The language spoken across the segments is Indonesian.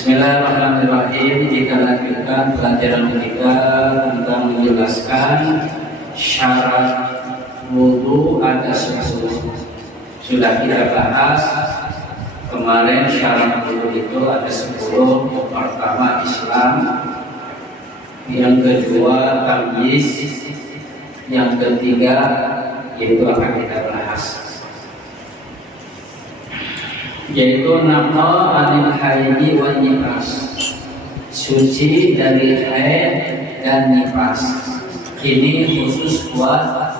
Bismillahirrahmanirrahim. Kita lanjutkan pelajaran kita tentang menjelaskan syarat wudu ada 10. Sudah kita bahas kemarin syarat wudu itu ada 10. Pertama Islam, yang kedua tamyiz, yang ketiga itu akan kita bahas, yaitu naqa anil haidi wan nifas, suci dari haid dan nifas. Ini khusus buat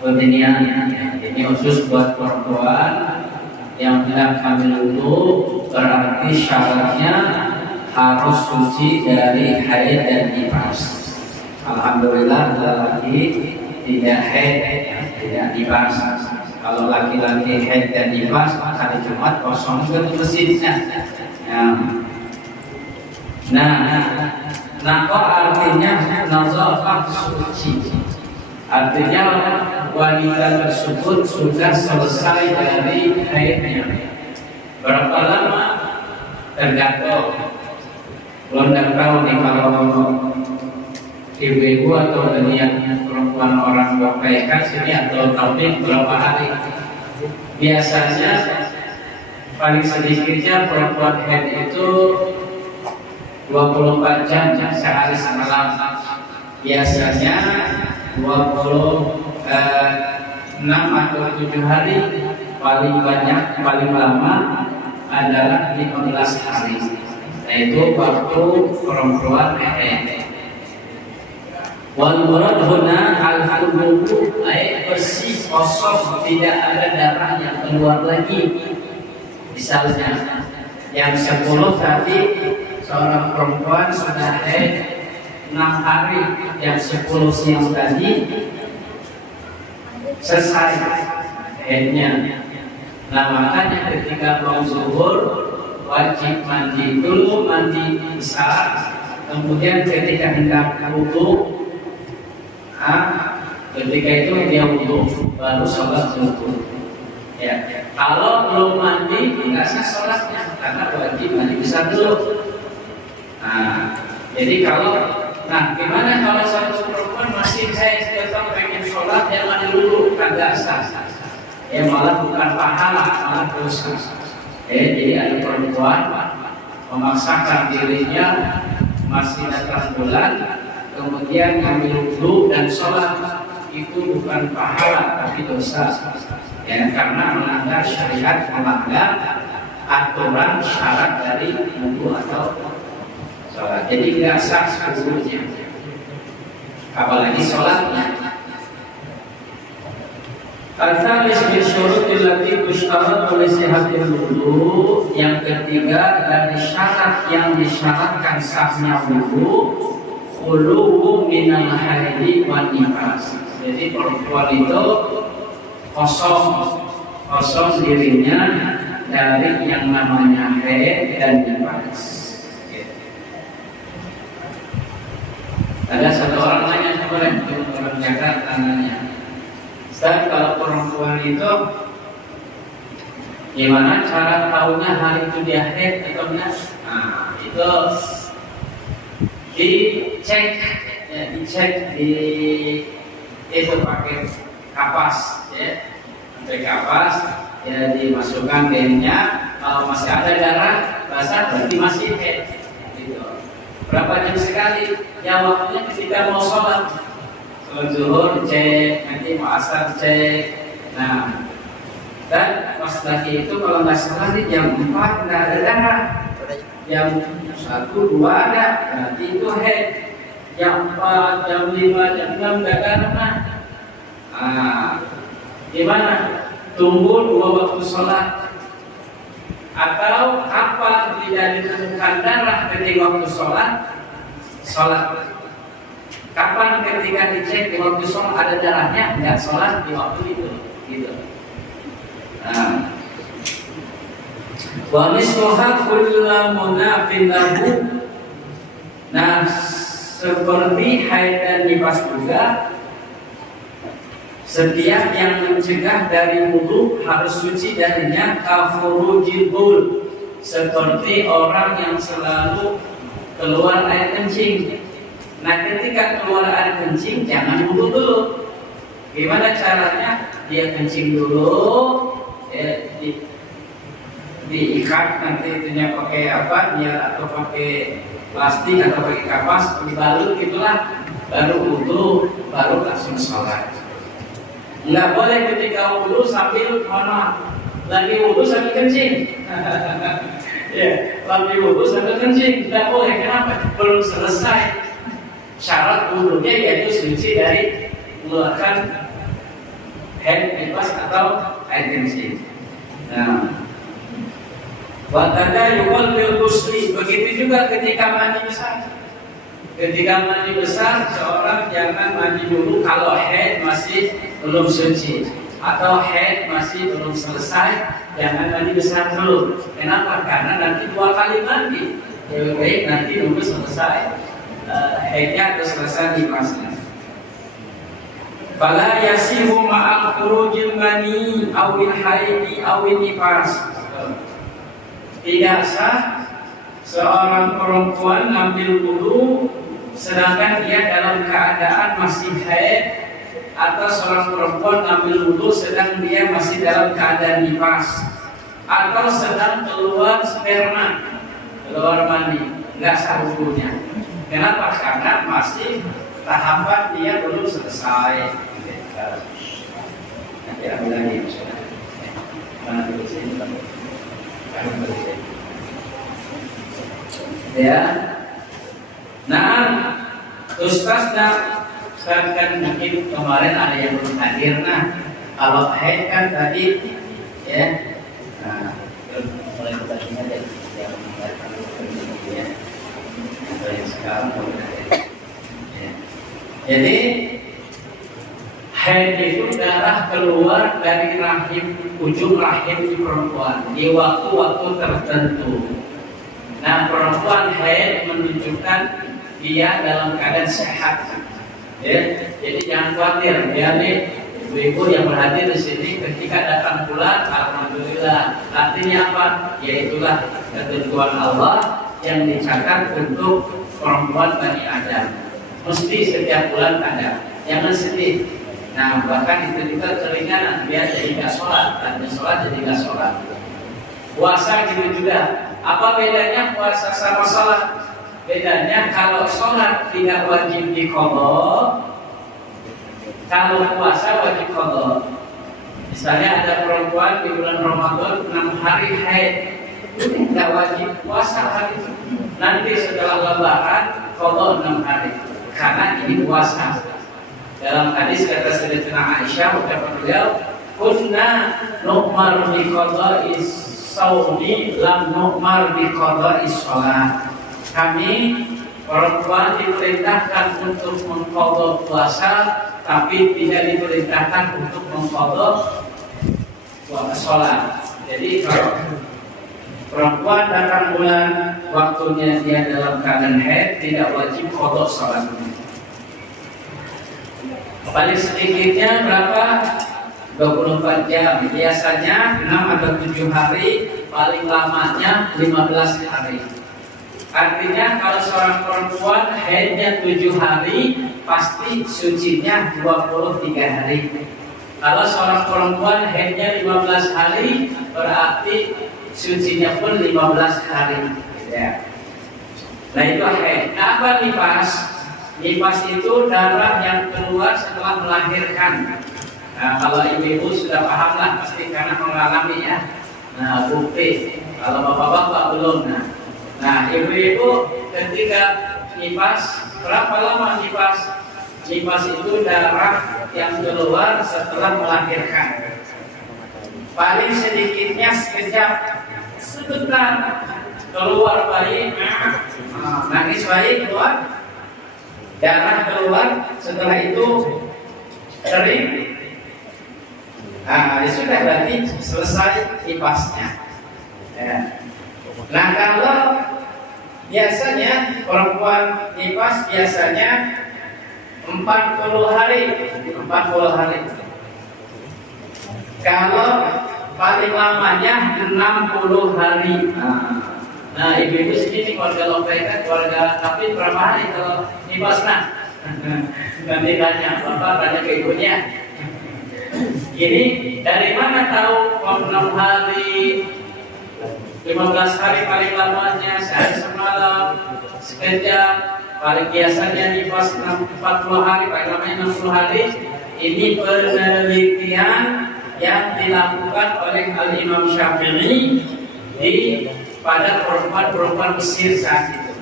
pemenian, ini khusus buat perempuan yang hendak hamil wudu, berarti syaratnya harus suci dari haid dan nifas. Alhamdulillah laki tidak haid, tidak nifas. Kalau laki-laki haid dan nifas, hari Jumat kosong ke masjidnya. Naqa artinya nazafah, suci. Artinya wanita tersebut sudah selesai dari haidnya. Berapa lama? Tergantung. Belum tahu nih kalau ibu-ibu atau niat perempuan orang PK sini atau taufik berapa hari. Biasanya paling sedikitnya perempuan haid itu 24 jam sehari semalam. Biasanya 26 atau 7 hari. Paling banyak, paling lama adalah 15 hari. Yaitu waktu perempuan haid. Wal murad huna al-hudubu, bersih, kosong, tidak ada darah yang keluar lagi. Misalnya yang 10 tadi seorang perempuan sudah haid 6 hari, yang 10 siang tadi selesai haidnya. Nah makanya ketika mau zuhur wajib mandi dulu, mandi besar, kemudian ketika hendak wudu, ketika itu dia wudu, baru sholat wudu. Ya, kalau belum mandi nggak sah sholatnya karena wajib mandi besar dulu. Jadi gimana kalau satu perempuan masih tetap pengen sholat, dia mandi dulu, kagak sah. Ya malah bukan pahala, malah dosa. Jadi ada perempuan memaksakan dirinya masih datang bulan, kemudian ngambil wudu dan sholat, itu bukan pahala tapi dosa. Ya, karena melanggar syariat, melanggar aturan syarat dari wudu atau sholat. Jadi tidak sah wudunya, apalagi sholatnya. Al-thalis min syurutil lati tushtarat li sihhatil wudu. Yang ketiga dari syarat yang disyaratkan sahnya wudu, khuluwu minal haidi wan nifas. Jadi perempuan itu kosong dirinya dari yang namanya haid dan nifas. Ada satu orang nanya kemarin, orang Jakarta nanya, Ustaz, kalau perempuan itu gimana cara tahunya hari itu dia haid atau enggak? Itu dicek itu pakai kapas, ya, pakai kapas, ya dimasukkan DNA. Kalau masih ada darah basah berarti masih haid. Gitu. Berapa jam sekali? Ya waktunya ketika mau sholat. Sholat zuhur cek, nanti mau asar cek. Nah, dan pas lagi itu kalau nggak salah di jam 4 nggak ada darah. Jam 1, 2 ada, berarti itu haid. Jam 4, jam 5, jam 6 nggak ada darah. Gimana? Tunggu 2 waktu sholat. Atau kapan tidak ditemukan darah ketika waktu sholat? Kapan ketika dicek di waktu sholat ada darahnya? Nggak sholat di waktu itu. Gitu. Wa misluha kullu munafin lahu. Nah, seperti haid dan nifas juga, setiap yang mencegah dari wudu harus suci darinya, kafurujil baul, seperti orang yang selalu keluar air kencing. Nah, ketika keluar air kencing jangan wudhu dulu. Gimana caranya? Dia kencing dulu, diikat nanti itunya pakai apa? Dia atau pakai plastik atau pakai kapas, dibalut gitulah. Baru wudhu, baru langsung sholat. Nggak boleh ketika wudhu sambil lagi wudhu sambil kencing. Ya, lagi wudhu sambil kencing nggak boleh. Kenapa? Belum selesai syarat wudhunya, yaitu suci dari mengeluarkan haid, nifas atau air kencing. Nah, watanda yukol bil ghusli, begitu juga ketika mandi besar. Ketika mandi besar, seorang jangan mandi dulu kalau haid masih belum suci atau haid masih belum selesai, jangan mandi besar dulu. Kenapa? Karena nanti 2 kali mandi. Lebih baik nanti nunggu selesai haidnya atau selesai nifasnya. Fala yasihu ma'al khurujil mani awil haidi awil nifas. Tidak sah seorang perempuan ngambil wudu sedangkan dia dalam keadaan masih haid, atau seorang perempuan ngambil wudu sedang dia masih dalam keadaan nifas, atau sedang keluar sperma, keluar mani, nggak sah wudunya. Kenapa? Karena masih tahapan dia belum selesai. Nanti ambil lagi, mana dulu sini? Ya. Nah, Ustaz kan mungkin kemarin ada yang belum hadir. Nah, kalau haid kan tadi ya, nah, mulai bertanya deh yang ya, atau yang sekarang ya. Jadi haid itu darah keluar dari rahim, ujung rahim di perempuan di waktu-waktu tertentu. Nah, perempuan haid menunjukkan dia dalam keadaan sehat. Ya, jadi jangan khawatir. Ya nih, ibu-ibu yang berhadir di sini ketika datang bulan, alhamdulillah. Artinya apa? Yaitulah ketentuan Allah yang dicatat untuk perempuan Bani Adam. Mesti setiap bulan ada. Jangan sedih. Nah, bahkan itu juga keringanan, biar jadi nggak sholat, dan sholat jadi nggak sholat. Puasa gitu juga. Apa bedanya puasa sama sholat? Bedanya kalau sholat tidak wajib diqadha, kalau puasa wajib qadha. Misalnya ada perempuan di bulan Ramadan 6 hari haid, tidak wajib puasa hari itu. Nanti setelah Lebaran qadha 6 hari, karena ini puasa. Dalam hadis kata Sayyidatina Aisyah, ucapan beliau, kunna nu'mar bi qadha'is saumi lam nu'mar bi qadha'is shalah. Kami perempuan diperintahkan untuk mengqadha puasa, tapi tidak diperintahkan untuk mengqadha sholat. Jadi kalau perempuan datang bulan waktunya dia dalam keadaan haid, tidak wajib qadha sholat. Paling sedikitnya berapa? 24 jam. Biasanya 6 atau 7 hari, paling lamanya 15 hari. Artinya kalau seorang perempuan haidnya 7 hari, pasti sucinya 23 hari. Kalau seorang perempuan haidnya 15 hari, berarti sucinya pun 15 hari. Ya. Nah, itu haid. Nah, apa nifas? Nifas itu darah yang keluar setelah melahirkan. Nah, kalau ibu-ibu sudah paham lah, pasti karena mengalami ya. Nah, bukti. Kalau bapak-bapak belum. Nah, ibu-ibu ketika nifas, berapa lama nifas? Nifas itu darah yang keluar setelah melahirkan. Paling sedikitnya sekejap, sebentar keluar bayi, nangis bayi keluar, darah keluar, setelah itu kering. Nah, sudah berarti selesai nifasnya. Ya. Nah, kalau biasanya perempuan nifas biasanya 40 hari. Kalau paling lamanya 60 hari. Nah, ibu-ibu sini keluarga Lopeka, keluarga Kapit berapa hari kalau nifasnya? Nanti tanya, bapak tanya ke ibunya. Ini dari mana tahu 6 hari, 15 hari paling lamanya, sehari semalam, sekejap, paling biasanya nifas 40 hari, paling lamanya 60 hari. Ini penelitian yang dilakukan oleh Al-Imam Syafi'i pada perempuan Mesir saat itu.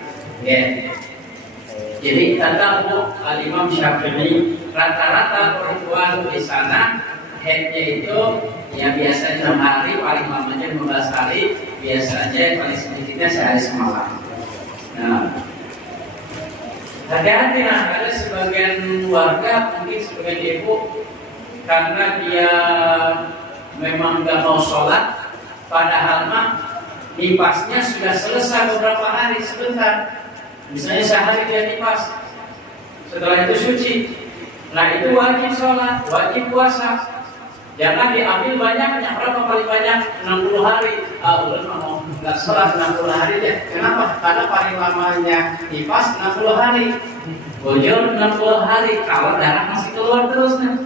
Jadi kata Al-Imam Syafi'i, rata-rata perempuan di sana headnya itu yang biasanya 6 hari, paling lamanya 15 hari, biasanya paling sedikitnya sehari semalam. Nah, hati-hati ada sebagian warga, mungkin sebagian ibu, karena dia memang nggak mau sholat, padahal mah nifasnya sudah selesai beberapa hari sebentar. Misalnya sehari dia nifas, setelah itu suci. Nah itu wajib sholat, wajib puasa. Jangan diambil banyaknya. Berapa paling banyak? 60 hari. Udah mau nggak sholat 60 hari deh. Kenapa? Karena paling lamanya nifas 60 hari. Bojol 60 hari. Kalau darah masih keluar terus nih.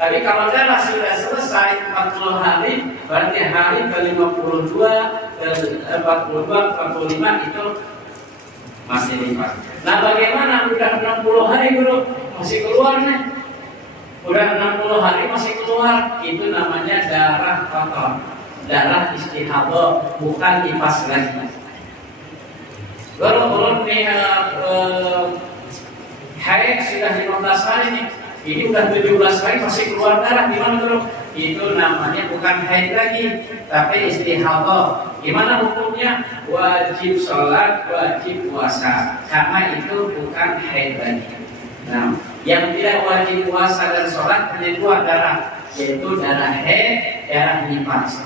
Tapi kalau darah sudah selesai 40 hari, berarti hari ke-52, ke-42, 45 itu masih nifas. Nah bagaimana? Udah 60 hari bro, masih keluar nih. Udah 60 hari masih keluar. Itu namanya darah kotor, darah istihadah, bukan nifas lagi. Belum nih haid sudah 15 hari nih. Ini udah 17 hari masih keluar darah, gimana bro? Itu namanya bukan haid lagi, tapi istihadah. Gimana hukumnya? Wajib sholat, wajib puasa, karena itu bukan haid lagi. Nah, yang tidak wajib puasa dan sholat hanya 2 darah, yaitu darah haid, darah nifas.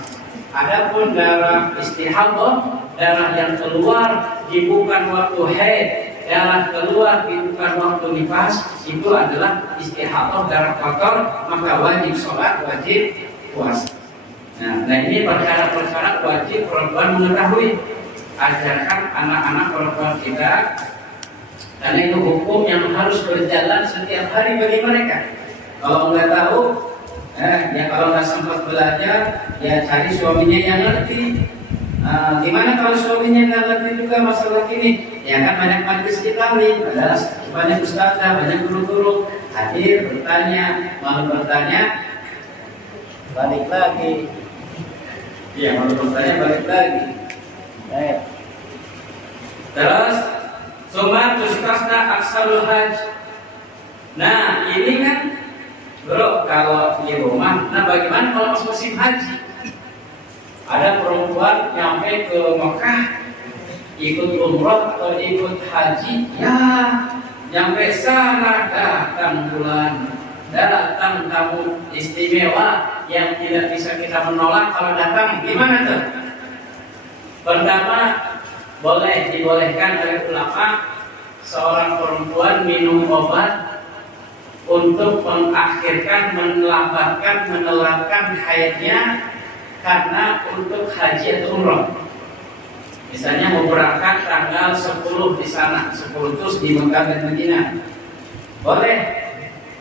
Adapun darah istihadah, darah yang keluar di bukan waktu haid, darah keluar di bukan waktu nifas, itu adalah istihadah, darah kotor, maka wajib sholat, wajib puasa. Nah ini perkara-perkara wajib perempuan mengetahui. Ajarkan anak-anak perempuan kita, karena itu hukum yang harus berjalan setiap hari bagi mereka. Kalau nggak tahu, ya kalau nggak sempat belajar, ya cari suaminya yang ngerti. Gimana kalau suaminya nggak ngerti juga masalah ini? Ya kan banyak majelis taklim, adalah banyak ustazah, banyak guru-guru hadir bertanya, malu bertanya, balik lagi. Ya malu bertanya, balik lagi. Terus, summa tustasna aksarul haj. Nah ini kan, bro, kalau di rumah, nah bagaimana kalau pas musim haji? Ada perempuan nyampe ke Mekah, ikut umrah atau ikut haji, ya nyampe sana datang bulan, datang tamu istimewa yang tidak bisa kita menolak kalau datang. Gimana tuh? Pertama, dibolehkan oleh ulama seorang perempuan minum obat untuk mengakhirkan, menelatkan haidnya, karena untuk haji atau umrah. Misalnya mau berangkat tanggal 10 di sana, 10 terus di Mekah dan Madinah, boleh.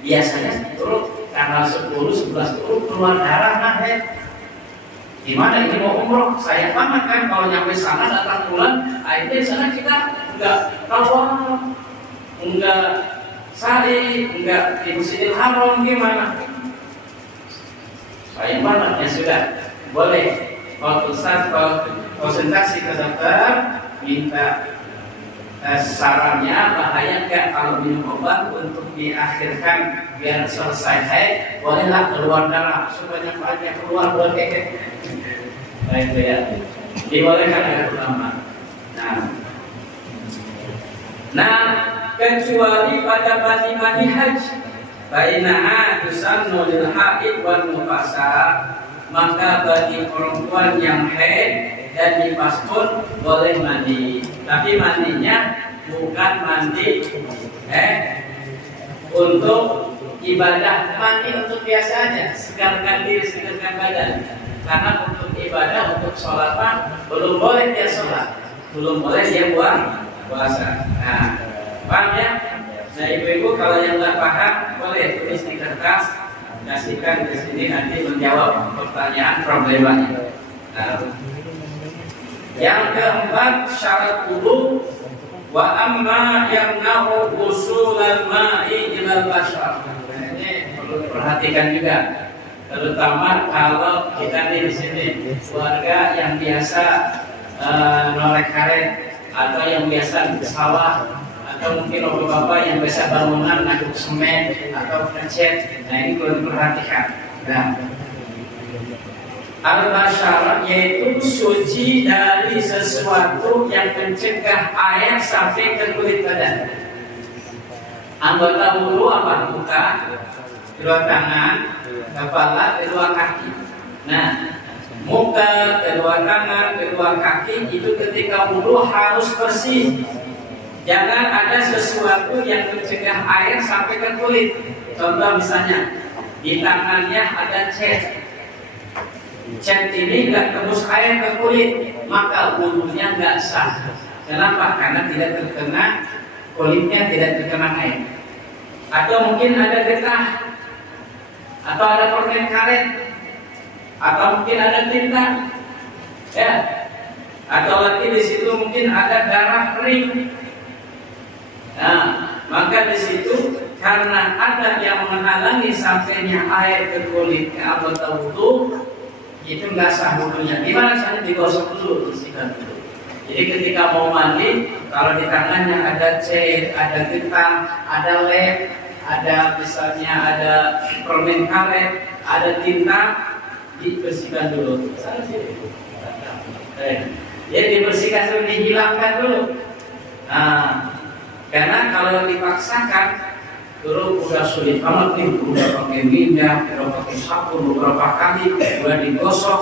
Biasanya turun tanggal 10, 11 turun keluar darah, nah gimana ini mau umrah? Sayang banget kan kalau nyampe sana datang bulan, akhirnya di sana kita nggak tawaf, nggak sa'i, nggak di Masjidil Haram, gimana? Sayang banget, ya sudah. Boleh konsultasi ke dokter, minta sarannya, bahaya nggak kalau minum obat untuk diakhirkan biar selesai haid, bolehlah keluar darah sebanyak-banyak keluar, boleh. Nah itu ya, dibolehkan oleh ulama. Nah kecuali pada mani haji, bainaha tusannu lil haid wan nufasa, maka bagi perempuan yang haid dan nifas pun boleh mandi. Tapi mandinya bukan mandi untuk ibadah, mandi untuk biasa aja, segarkan diri, segarkan badan. karena untuk ibadah, untuk sholatan belum boleh dia sholat, belum boleh dia puasa. Nah, paham ya? Nah, ibu-ibu kalau yang nggak paham boleh tulis di kertas, kasihkan ke sini nanti menjawab pertanyaan problemanya. Nah, yang keempat syarat wudu wa amma yamna'u usulal ma'i ilal bashar. Ini perlu diperhatikan juga, terutama kalau kita di sini keluarga yang biasa norek karet atau yang biasa di sawah, atau mungkin bapak-bapak yang biasa bangunan ngaduk semen atau ngecat. Nah, ini perlu diperhatikan. Nah, al-basyarah yaitu suci dari sesuatu yang mencegah air sampai ke kulit badan. Anggota wudu apa? Muka, kedua tangan, kepala, kedua kaki. Nah, muka, kedua tangan, kedua kaki itu ketika wudu harus bersih. Jangan ada sesuatu yang mencegah air sampai ke kulit. Contoh misalnya, di tangannya ada cat. Cat ini nggak tembus air ke kulit, maka wudunya nggak sah. Kenapa? Karena tidak terkena kulitnya, tidak terkena air. Atau mungkin ada getah, atau ada permen karet, atau mungkin ada tinta, ya. Atau lagi di situ mungkin ada darah kering. Nah, maka di situ karena ada yang menghalangi sampainya air ke kulitnya anggota wudu, itu nggak sah wudunya. Gimana caranya? Digosok dulu, bersihkan dulu. Jadi ketika mau mandi, kalau di tangannya ada cat, ada getah, ada lem, ada misalnya ada permen karet, ada tinta, dibersihkan dulu. Jadi dibersihkan dulu, dihilangkan dulu. Nah, karena kalau dipaksakan dulu udah sulit banget nih, udah pakai minyak, udah pakai sabun beberapa kali, udah digosok,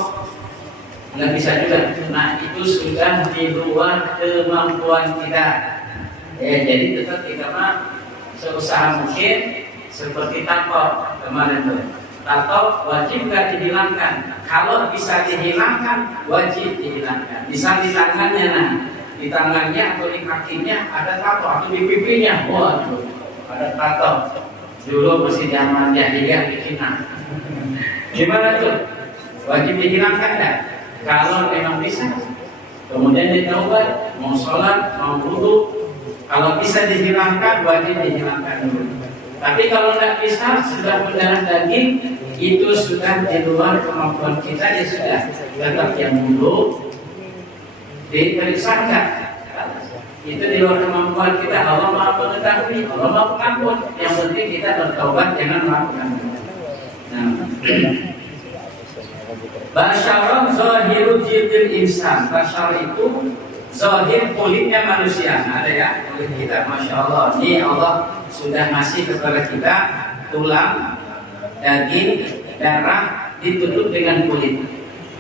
nggak bisa juga. Nah, itu sudah di luar kemampuan kita. Ya, jadi tetap kita mah seusaha mungkin seperti tato kemarin tuh. Tato wajib nggak dihilangkan. Kalau bisa dihilangkan, wajib dihilangkan. Bisa di tangannya, nah, di tangannya atau di kakinya ada tato, atau di pipinya, waduh, ada tato. Dulu masih zaman jahiliyah bikinan. Gimana tuh? Wajib dihilangkan enggak? Kalau memang bisa. Kemudian ditaubat, mau sholat, mau wudu, kalau bisa dihilangkan, wajib dihilangkan dulu. Tapi kalau tidak bisa, sudah mendarah daging, itu sudah di luar kemampuan kita, ya sudah. Tetap yang dulu diperiksakan. Itu di luar kemampuan kita. Allah Maha Mengetahui, Allah Maha Pengampun. Yang penting kita bertaubat, jangan melakukan. Nah, basyarah zahiru jildil insan. Basyarah itu zahir kulitnya manusia. Ada ya kulit kita, masya Allah. Ini Allah sudah ngasih kepada kita tulang, daging, darah ditutup dengan kulit.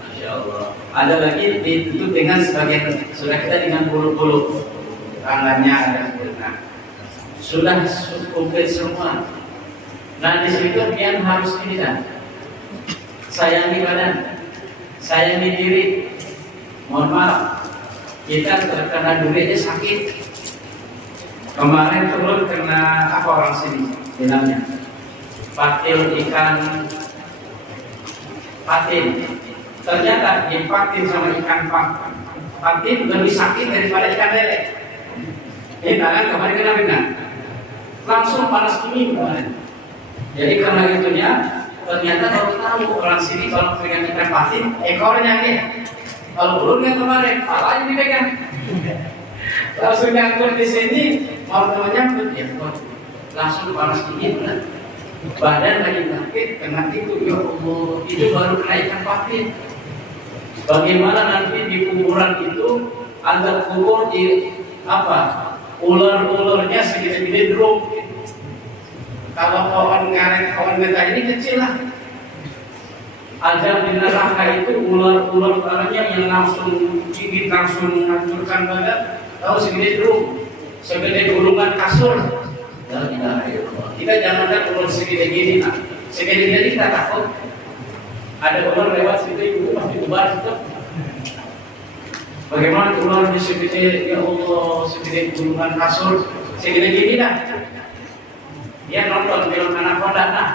Masya Allah. Ada lagi ditutup dengan sebagian sudah kita dengan bulu-bulu. Tangannya ada kulitnya. Sudah komplit semua. Nah, di situ yang harus ini kan, sayangi badan, sayangi diri. Mohon maaf, kita terkena duitnya sakit. Kemarin turun kena apa orang sini bilangnya? Patil ikan patin. Ternyata dipatin sama ikan patin lebih sakit daripada ikan lele. Ini tangan kemarin kena benar. Langsung panas dingin kemarin. Jadi karena itunya ternyata baru tahu orang sini kalau pegang ikan patin ekornya nih. Kalau burungnya kemarin palanya dipegang. Langsung nyangkut di sini mau nyangkut ya langsung panas dingin kan. Badan lagi sakit kena itu, ya Allah, itu baru kena ikan patin. Bagaimana nanti di kuburan itu ada kubur di apa? Ular-ularnya segede-gede drum. Kalau pohon karet, pohon getah ini kecil lah. Ada di neraka itu ular-ularnya yang langsung gigit, langsung menghancurkan badan. Tahu segede drum, segede gulungan kasur. La ilaha illallah. Kita jangan lihat ular segede gini, nah. Segede gini kita takut. Ada ular lewat situ, ibu pasti ubar situ. Bagaimana ular di segede, ya Allah, segede gunungan kasur, segede gini dah. Dia nonton film Anaconda nah,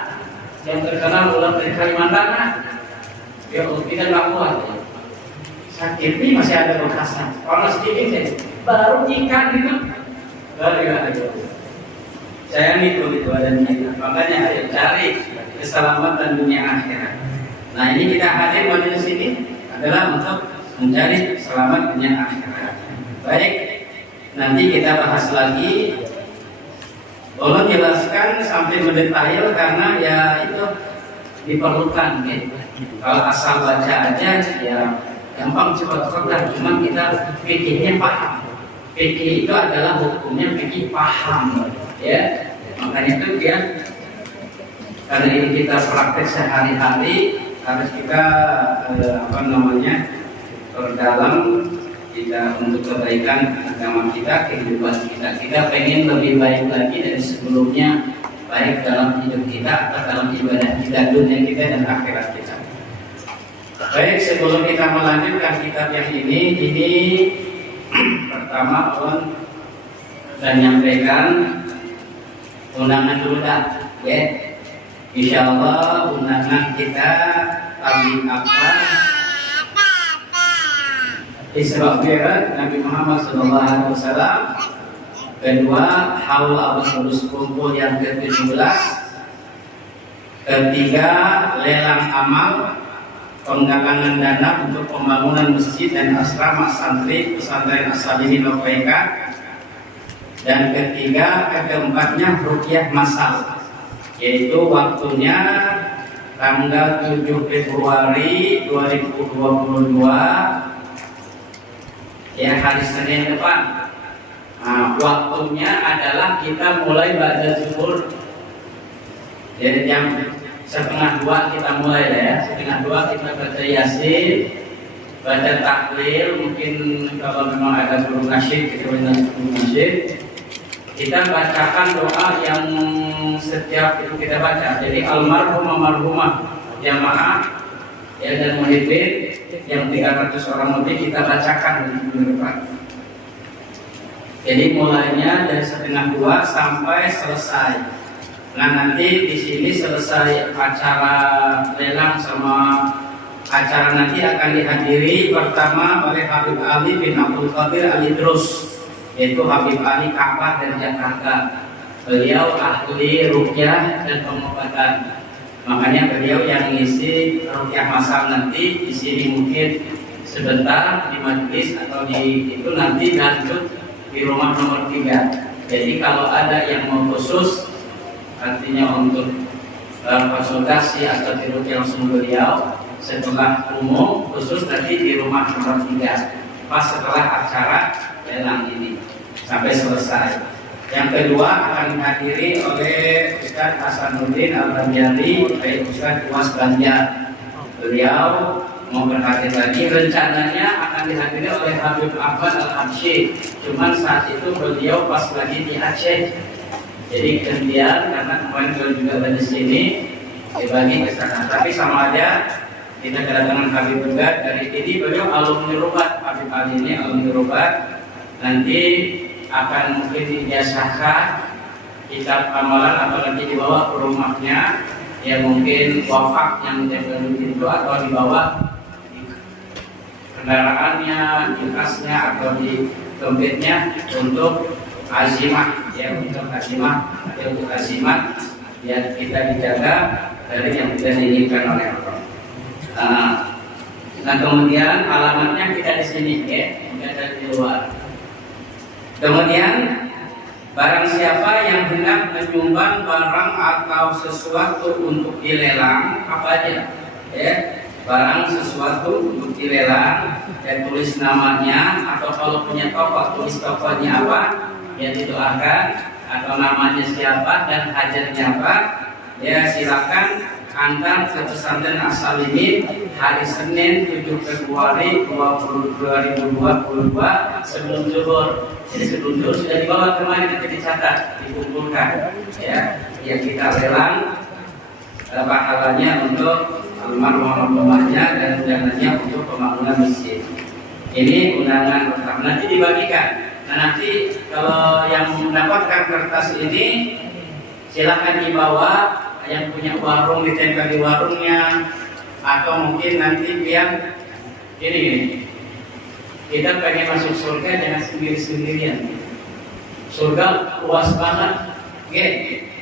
yang terkenal ular dari Kalimantan nah. Ya Allah, kita nggak kuat. Sakit ini masih ada bekasnya. Kalau sedikit saja, baru ikan gitu. Saya itu ada niat. Makanya ayo cari keselamatan dunia akhirat. Nah ini kita hadir pada sini adalah untuk mencari selamat dunia akhirat. Baik, nanti kita bahas lagi. Tolong jelaskan sampai mendetail karena ya itu diperlukan. Gitu. Kalau asal baca aja ya gampang cepat kelar. Cuma kita fikihnya paham. Fikih itu adalah hukumnya fikih paham. Ya, makanya itu dia karena ini kita praktek sehari-hari harus kita perdalam kita untuk kebaikan agama kita, kehidupan kita. Kita pengen lebih baik lagi dari sebelumnya, baik dalam hidup kita atau dalam ibadah kita, dunia kita dan akhirat kita. Baik, sebelum kita melanjutkan kitab yang ini pertama Om dan nyampaikan undangan dulu dah, ya. Insyaallah undangan kita kali apa? Isra Mi'raj Nabi Muhammad SAW. Kedua, haul Abus kumpul yang ke-17. Ketiga, lelang amal penggalangan dana untuk pembangunan masjid dan asrama santri pesantren As-Salihin Nofeka. Dan keempatnya ruqyah masal, yaitu waktunya tanggal 7 Februari 2022 ya, hari Senin depan. Nah, waktunya adalah kita mulai ba'da zuhur. Jadi jam 1:30 kita mulai ya. 1:30 kita baca Yasin, baca tahlil. Mungkin kalau memang ada guru nasyid, kita baca guru nasyid. Kita bacakan doa yang setiap itu kita baca. Jadi almarhumah jamaah ya dan muhibbin yang 300 orang lebih kita bacakan di depan. Jadi mulainya dari 1:30 sampai selesai. Nah nanti di sini selesai acara lelang sama acara nanti akan dihadiri pertama oleh Habib Ali bin Abdul Qadir Ali Drus, yaitu Habib Ali Ka'bah dari Jakarta. Beliau ahli ruqyah dan pengobatan. Makanya beliau yang ngisi ruqyah masal nanti di sini mungkin sebentar di majelis atau di itu nanti lanjut di rumah nomor 3. Jadi kalau ada yang mau khusus artinya untuk konsultasi atau di ruqyah langsung beliau setelah umum khusus nanti di rumah nomor 3 pas setelah acara lelang ini sampai selesai. Yang kedua akan dihadiri oleh Ustaz Hasanuddin Al-Banjari, baik Ustaz Uwas Banjar. Beliau mau berhadir lagi, rencananya akan dihadiri oleh Habib Ahmad Al-Habsyi. Cuman saat itu beliau pas lagi di Aceh. Jadi gantian karena kemarin beliau juga ada di sini, dibagi ke sana. Tapi sama aja kita kedatangan Habib juga dari ini. Beliau alumni Rubat, Habib Ali ini alumni Rubat. Nanti akan mungkin dijasahkan kitab amalan atau nanti dibawa ke rumahnya ya, mungkin wafak yang menjaga itu atau dibawa di kendaraannya, di tasnya atau di dompetnya untuk azimah ya, untuk azimah atau untuk azimat ya, kita dijaga dari yang tidak diinginkan oleh Allah. Nah kemudian alamatnya kita di sini ya, tidak ada di luar. Kemudian barang siapa yang hendak menyumbang barang atau sesuatu untuk dilelang, apa aja ya, barang sesuatu untuk dilelang dan tulis namanya, atau kalau punya toko tulis tokonya apa yang didoakan atau namanya siapa dan hajatnya apa ya, silakan antar ke pesantren As-Salihin hari Senin 7 Februari 2022 sebelum zuhur. Jadi sebelum zuhur sudah dibawa kemarin, nanti dicatat, dikumpulkan ya, yang kita lelang pahalanya untuk almarhum rumahnya dan undangannya untuk pembangunan masjid. Ini undangan pertama, nanti dibagikan. Nah nanti kalau yang mendapatkan kertas ini silakan dibawa, yang punya warung ditempel di warungnya, atau mungkin nanti biar gini, kita pengen masuk surga jangan sendiri-sendirian. Surga luas banget,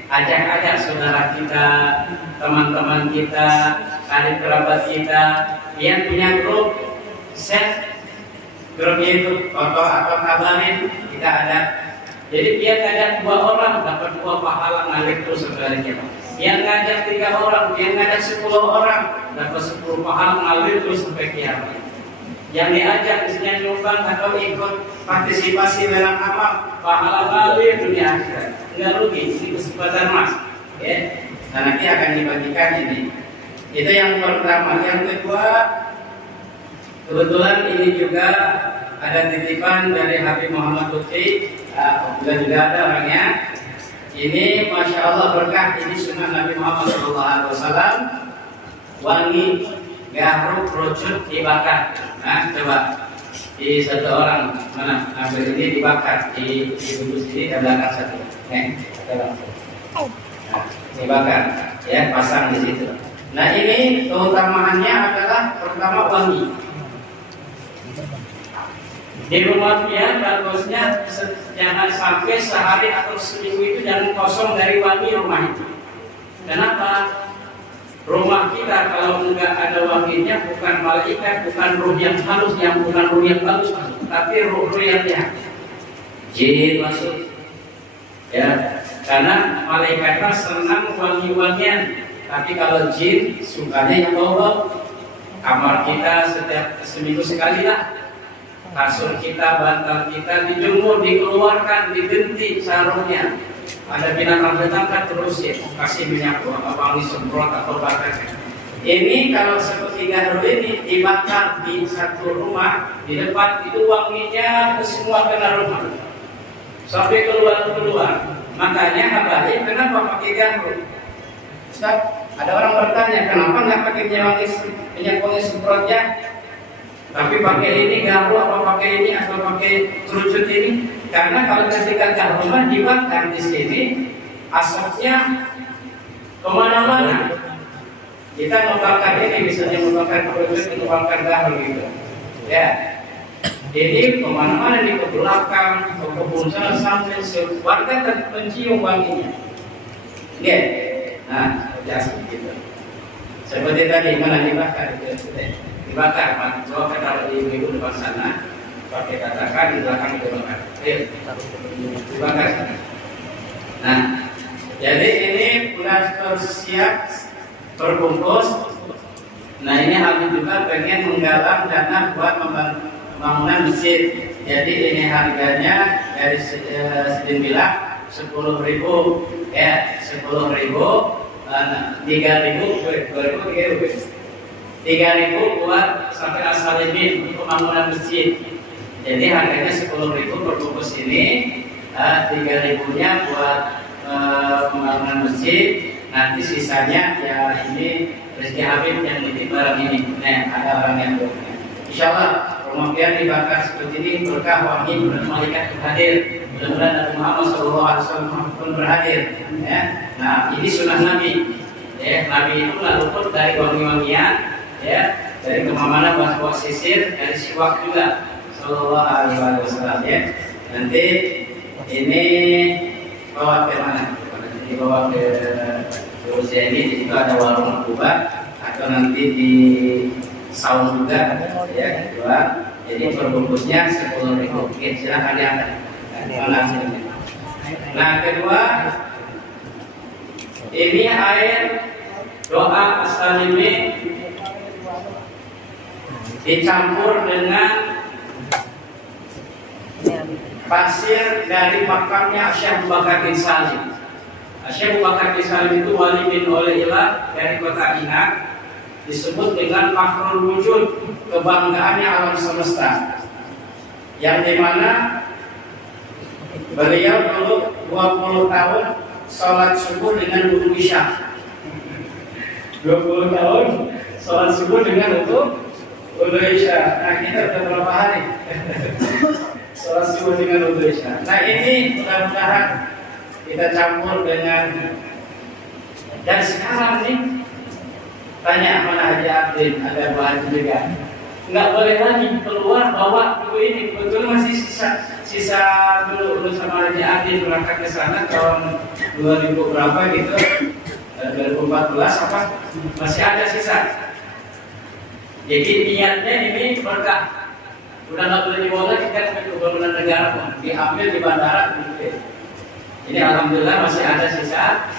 ajak-ajak saudara kita, teman-teman kita, adik kerabat kita yang punya grup, set grupnya itu foto atau kabarin kita ada. Jadi dia ngajak 2 orang dapat 2 pahala ngalir terus saudara kita. Yang ngajak 3 orang, yang ngajak 10 orang dapat 10 pahala ngalir terus sampai kiamat. Yang diajak misalnya nyumbang atau ikut partisipasi dalam amal, pahala ngalir dunia akhirat. Enggak rugi, ini kesempatan emas. Ya. Nah nanti akan dibagikan ini. Itu yang pertama. Yang kedua, kebetulan ini juga ada titipan dari Habib Muhammad Lutfi, juga ada orangnya. Ini Masya Allah berkah, ini sunnah Nabi Muhammad SAW. Wangi, garuk, kerucut, dibakar. Nah coba di satu orang mana ambil ini dibakar di bungkus ini di belakang satu. Dibakar, ya pasang di situ. Nah ini keutamaannya adalah pertama wangi. Di rumah dia bagusnya jangan sampai sehari atau seminggu itu jangan kosong dari wangi rumah itu. Kenapa? Rumah kita kalau enggak ada wanginya bukan malaikat, bukan ruh yang halus, yang bukan ruh yang bagus masuk, tapi ruh yang jahat. Jin masuk. Ya, karena malaikat senang wangi-wangian, tapi kalau jin sukanya yang bau-bau. Kamar kita setiap seminggu sekali lah. Kasur kita, bantal kita dijemur, dikeluarkan, digenti sarungnya. Ada binatang tetangga terus ya, kasih minyak wangi semprot atau bakar. Ini kalau seperti garu ini dibakar di satu rumah, di depan itu wanginya ke semua kena rumah sampai keluar. Makanya habaib kenapa pakai garu? Ustaz, ada orang bertanya kenapa nggak pakai minyak wangi semprotnya? Tapi pakai ini garu apa pakai ini atau pakai kerucut ini? Karena kalau ketika garuman dibakar di sini, asapnya kemana-mana. Kita membakar ini, misalnya membakar kerucut, membakar garu gitu. Ya, jadi kemana-mana di ke belakang, ke kebun sana sampai warga mencium wanginya. Ya, nah seperti itu. Seperti tadi mana dibakar itu. Dibakar, bawa ke taruh di minggu depan sana, pakai katakan di belakang dibakar. Dibakar. Nah, jadi ini sudah bersiap berbungkus. Nah ini Habib juga pengen menggalang dana buat pembangunan masjid. Jadi ini harganya dari Sidin bilang 10.000, ya 10.000, 3.000, 3.000 buat sampai As-Salimin untuk pembangunan masjid. Jadi harganya 10.000 per bungkus ini, 3.000-nya buat pembangunan masjid. Nanti sisanya ya ini rezeki Habib yang nitip barang ini. Nah ada orang yang berkah. Insyaallah rumah biar dibakar seperti ini berkah wangi, mudah malaikat hadir. Mudah-mudahan Nabi Muhammad SAW pun berhadir. Ya. Nah ini sunnah Nabi. Ya, Nabi itu nggak luput dari wangi-wangian. Ya, dari kemana-mana bawa sisir, dari siwak juga Sallallahu Alaihi Wasallam ya. Nanti ini bawa ke mana? Dibawa ke Rusia ini, di situ ada warung Kuba atau nanti di saung juga ya kedua. Jadi perbungkusnya 10.000. Oke, silakan diangkat. Nah kedua ini air doa As-Salimin dicampur dengan pasir dari makamnya Syekh Abu Bakar bin Salim. Syekh Abu Bakar bin Salim itu wali bin Olailah dari kota Irak, disebut dengan Fakhrul Wujud, kebanggaannya alam semesta, yang dimana beliau dulu 20 tahun sholat subuh dengan wudu isya. 20 tahun sholat subuh dengan wudhu Isya. Nah, kita udah berapa hari sholat subuh dengan wudhu Isya. Nah, ini mudah-mudahan kita campur dengan. Dan sekarang nih, tanya mana Haji Abdin, ada bahan juga. Nggak boleh lagi keluar bawa buku ini. Betul masih sisa dulu sama Haji Abdin berangkat ke sana tahun 2000 berapa gitu, 2014 apa? Masih ada sisa. Jadi niatnya ini berkah. Udah nggak boleh dibawa lagi kan ke bangunan negara pun, diambil di bandara gitu. Jadi alhamdulillah masih ada sisa.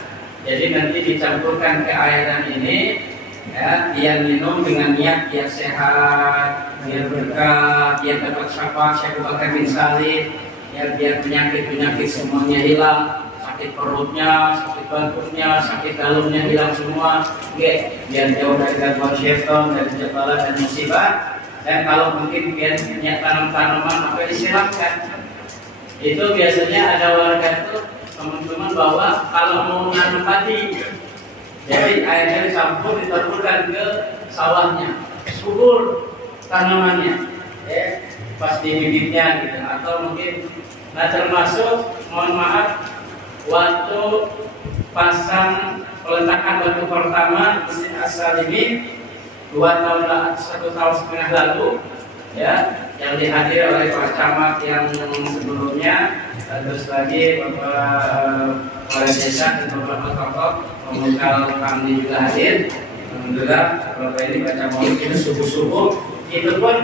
Jadi nanti dicampurkan ke airan ini, ya, dia minum dengan niat biar sehat, biar berkah, biar dapat syafaat Syekh Abu Bakar bin Salim, ya, biar penyakit semuanya hilang, sakit perutnya, sakit batunya, sakit dalamnya hilang semua, biar jauh dari gangguan syaitan, dari jebalan dan musibah. Dan kalau mungkin biar punya tanam-tanaman apa silahkan. Itu biasanya ada warga itu teman-teman bawa kalau mau nanam padi, jadi airnya dicampur ditaburkan ke sawahnya, subur tanamannya, ya, pas di bibitnya gitu. Atau mungkin, nah termasuk mohon maaf waktu pasang peletakan batu pertama Masjid As-Salimin 1,5 tahun lalu, ya, yang dihadiri oleh Pak Camat yang sebelumnya, terus lagi Bapak Desa dan beberapa tokoh pemukal kami juga hadir. Alhamdulillah Bapak ini baca maulid itu subuh-subuh. Itu pun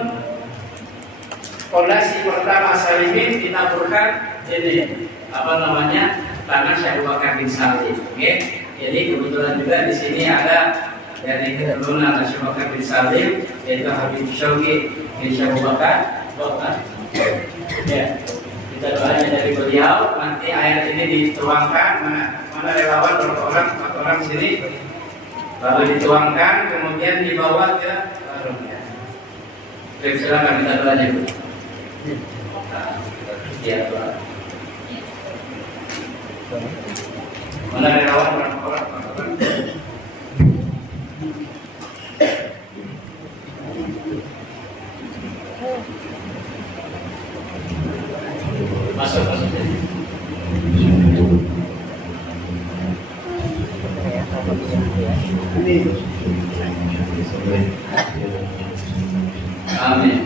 fondasi pertama Salimin ditaburkan ini apa namanya tanah Syekh Abu Bakar bin Salim. Oke, jadi kebetulan juga di sini ada dari keturunan Syekh Abu Bakar bin Salim, yaitu Habib Syauqi bin Syekh Abu Bakar. Ya, kita doanya dari beliau. Nanti air ini dituangkan, mana relawan empat orang sini, lalu dituangkan, kemudian dibawa ke warungnya. Baik, silakan kita doanya dulu. Ya, doa. Mana relawan empat orang. Masuk. Amin.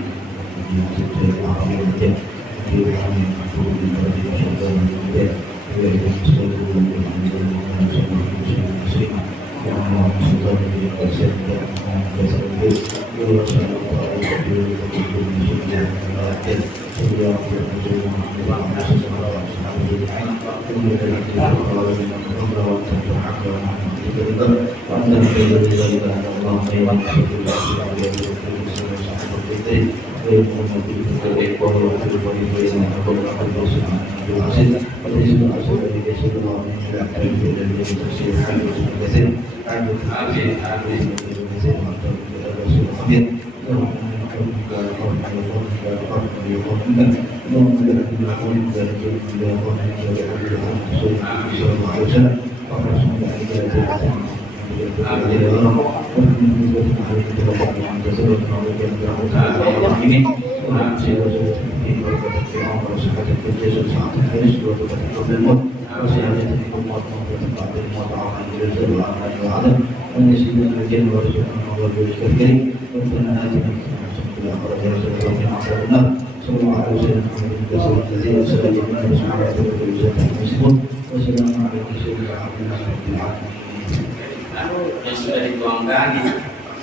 Yang sudah dituangkan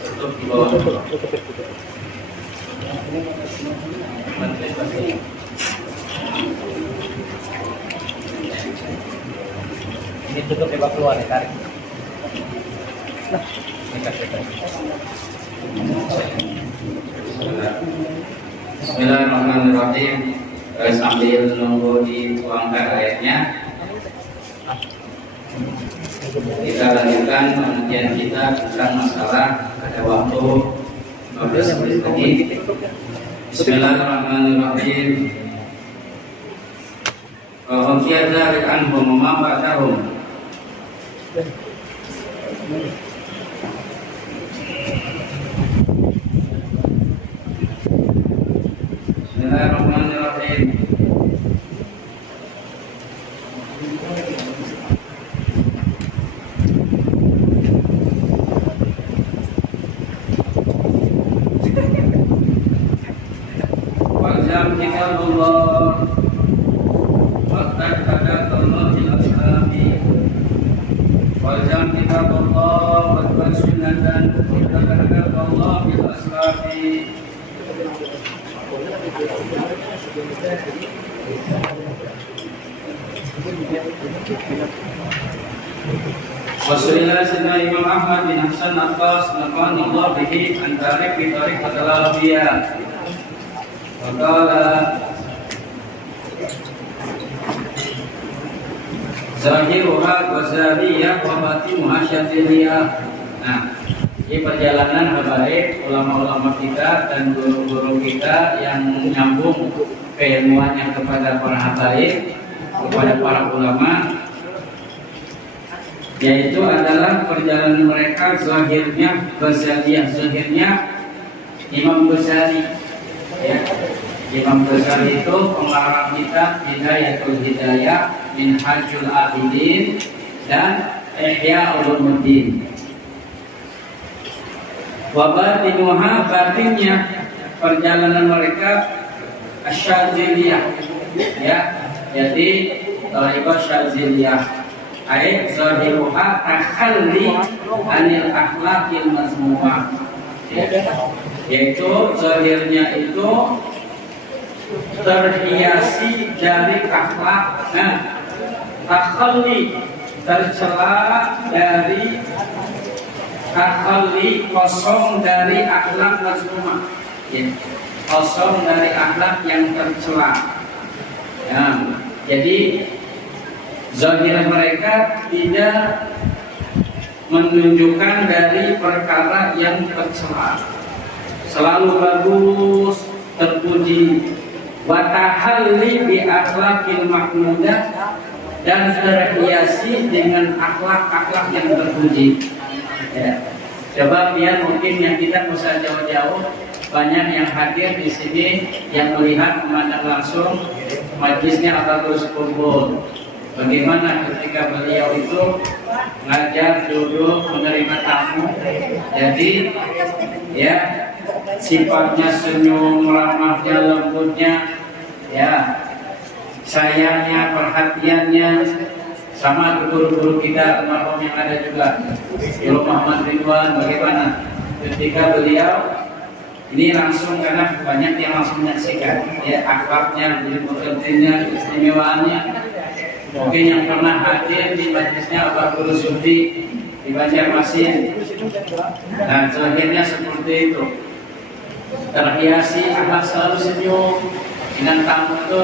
untuk di bawah. Ini tutup ya, keluar ya, tarik. Bismillahirrahmanirrahim. Sambil menunggu dituangkan ayatnya, kita lanjutkan penelitian kita tentang masalah pada waktu 15 menit lagi. Bismillahirrahmanirrahim. Wa qiyadha anhum ma ba'dahum. kitabullah waqad katakallah bil aslami wajam kitabullah wa sunnatan waqad katakallah bil aslami Wassalamualaikum sayyidina Imam Ahmad bin Hasan Abbas nafa'ana Allah bihi an tarik bi tariqat al-awliya wa qala zahiruha ghazaliyah wa batinuha syadziliyah. Nah, ini perjalanan baik ulama-ulama kita dan guru-guru kita yang menyambung keilmuannya kepada para habaib, kepada para ulama, yaitu adalah perjalanan mereka zahirnya Ghazaliyah, zahirnya Imam Ghazali, ya. Imam Ghazali itu pengarang kitab Bidayatul Hidayah, Minhajul Abidin, dan Ihya Ulumuddin. Wabatinuha, batinnya perjalanan mereka Asyadziliyah, ya, jadi Tariqah Syadziliyah. Ayat zahiruha takhalli anil akhlaqil mazmumah, yaitu zahirnya itu terhiasi dari akhlak, takhalli tercela dari, takhalli kosong dari akhlak mazmumah, ya, kosong dari akhlak yang tercela, ya. Jadi zahir mereka tidak menunjukkan dari perkara yang tercela, selalu bagus, terpuji, wa tahalli bi akhlaqil mahmudah, dan terhiasi dengan akhlak-akhlak yang terpuji, ya. Coba biar mungkin yang kita nggak usah jauh-jauh, banyak yang hadir di sini yang melihat memandang langsung majlisnya atau terus kumpul. Bagaimana ketika beliau itu ngajar, duduk, menerima tamu, jadi ya sifatnya senyum, ramahnya, lembutnya, ya, sayangnya, perhatiannya, sama guru-guru kita almarhum yang ada juga, Guru Muhammad Ridwan. Bagaimana ketika beliau ini langsung, karena banyak yang langsung menyaksikan, ya, akhlaknya, ilmu-ilmunya, istimewaannya. Mungkin yang pernah hadir di majlisnya Bapak Guru Sufi di Banjarmasin, dan zahirnya seperti itu, terhiasi akhlak, selalu senyum, dengan tamu itu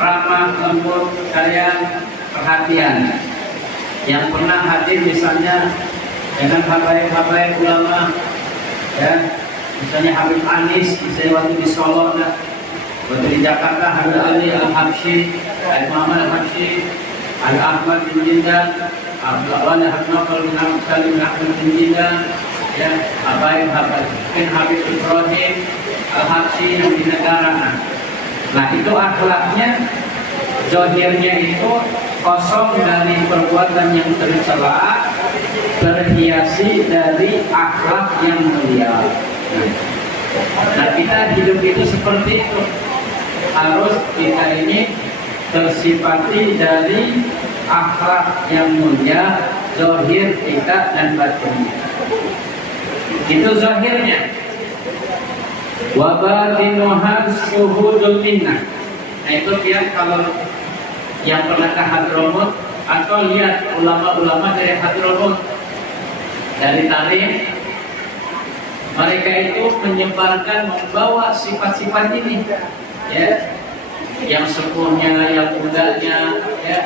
ramah, lembut, sayang, perhatian. Yang pernah hadir misalnya dengan habaib-habaib ulama, ya, misalnya Habib Anis, misalnya waktu di Solo, waktu di Jakarta Habib Ali Al-Habsyi, Habib Muhammad Al-Habsyi, Habib Ahmad bin Jindan, Habib Nofal bin Ahmad bin Jindan, ya, Habib Ibrahim Al-Habsyi yang di negara. Nah, itu akhlaknya, zahirnya itu kosong dari perbuatan yang tercela, terhiasi dari akhlak yang mulia. Nah, kita hidup itu seperti itu. Harus kita ini tersifati dari akhlak yang mulia, zahir kita dan batinnya. Itu zahirnya. Wa batinuha syuhudul minnah. Nah, itu dia kalau yang pernah ke Hadramut atau lihat ulama-ulama dari Hadramut, dari Tarim, mereka itu menyebarkan, membawa sifat-sifat ini, ya, yang sepuhnya, yang mudanya, ya,